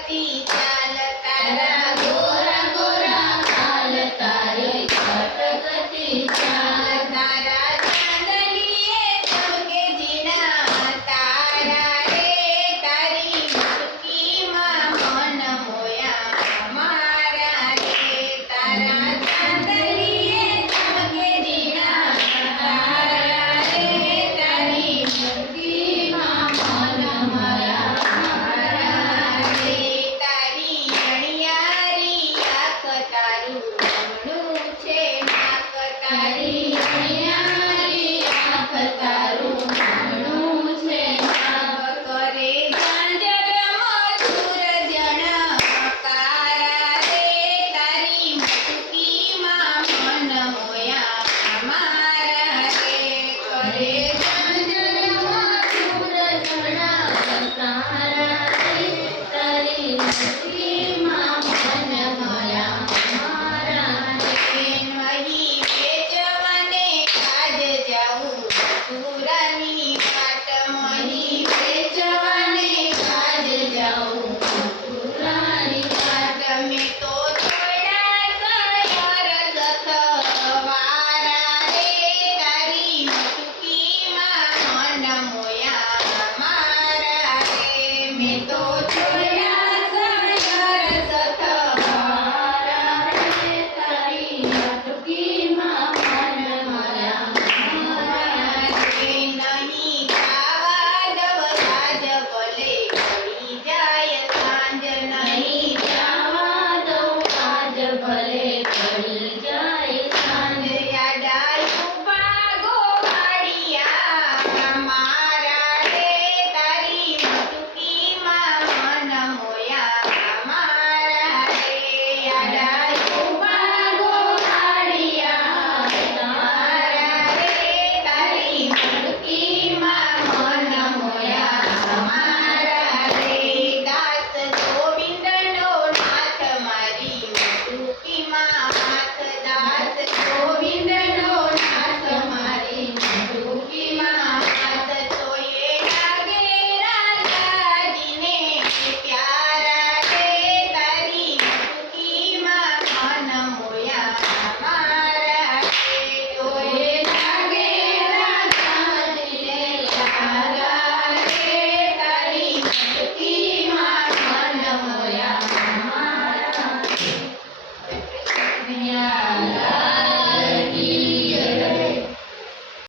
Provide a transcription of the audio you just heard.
છટકતી સુખનું છે નાક તારી